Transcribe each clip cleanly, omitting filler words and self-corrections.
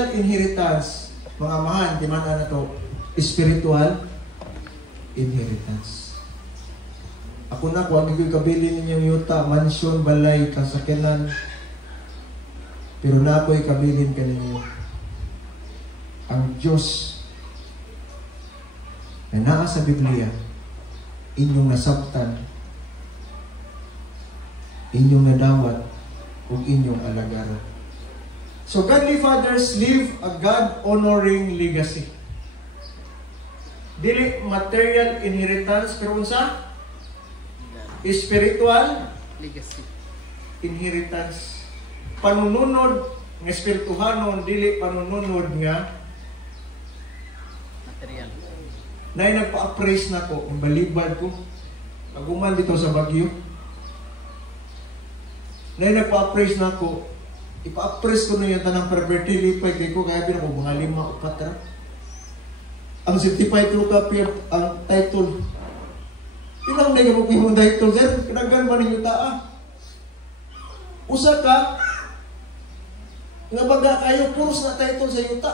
material inheritance, mga amahan, di man na to, spiritual inheritance. Ako na, kung ako'y kabili ninyong yuta, mansyon, balay, kasakyanan, pero na ako'y kabilin ka ninyo. Ang Diyos na naa sa Biblia, inyong nasabtan, inyong nadawat, o inyong alagaran. So, godly fathers live a God-honoring legacy. Dili material inheritance, pero unsa? Spiritual legacy. Inheritance. Panununod ng espirituhanon, dili panununod nga Material. na nagpa-appraise na ko, ang balibad ko, naguman dito sa Baguio. Na nagpa-appraise na ko, ipa-appraise ko na yung tanang perverti, lipay kay ko, kaya ko mga 5 o 4. Ang certified true copy, ang title. Ilang na yung mong title, sir? Kinagan ba ninyo taa? Usa ka, nga baga kayo, puros na title sa yuta.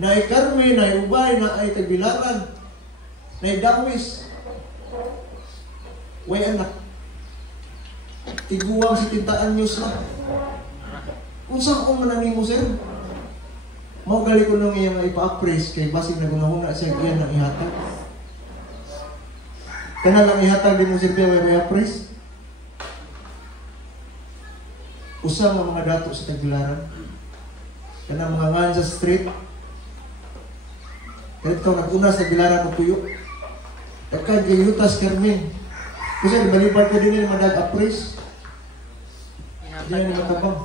Na ay Carmen, na ay Ubay, na ay Tagbilaran, na ay Dawis. Way anak. Tiguang si tintaan news na. Kung saan ko manangin mo, sir? Mau gali ko nang iyang ipa-appraise kay basig na gunahuna siya iyan ang ihatag. Kana lang ihatag din mo sir kaya may appraise. Usa nga mga dato sa Tagbilaran. Kana mga nganja street. Kaya ito nag-una sa Tagbilaran mo tuyo. Dagkan kay Yutas Carmen. Kasi balibad ko din yung madag-appraise. Diyan yung matabang.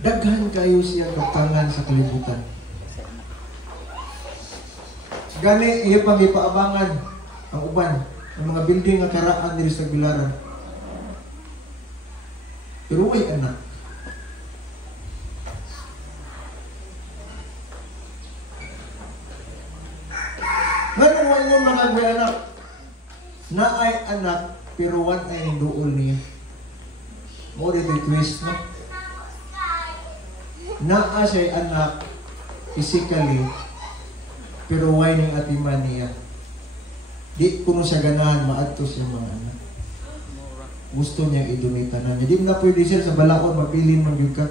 Daghan kayo siya kapangan sa kalibutan. Gani, iya pang ipaabangan ang uban, ang mga building nga karaan diri sa Tagbilaran. Pero way anak. Ngayon mo yung mga anak na ay anak, pero one ay ninduol niya. Mo dito twist, no? Naa siya anak physically, pero why ning atiman niya? Di kuno siya ganahan maadto siya mga anak. Gusto niya idumita na niya. Di mo na pwede siya sa balaod mapilin man gyud ka.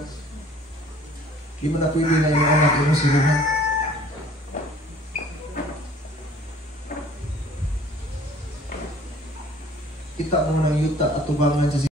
Di mo na pwede na yung anak mo siluhan. Kita mo nang yuta at tubangan sa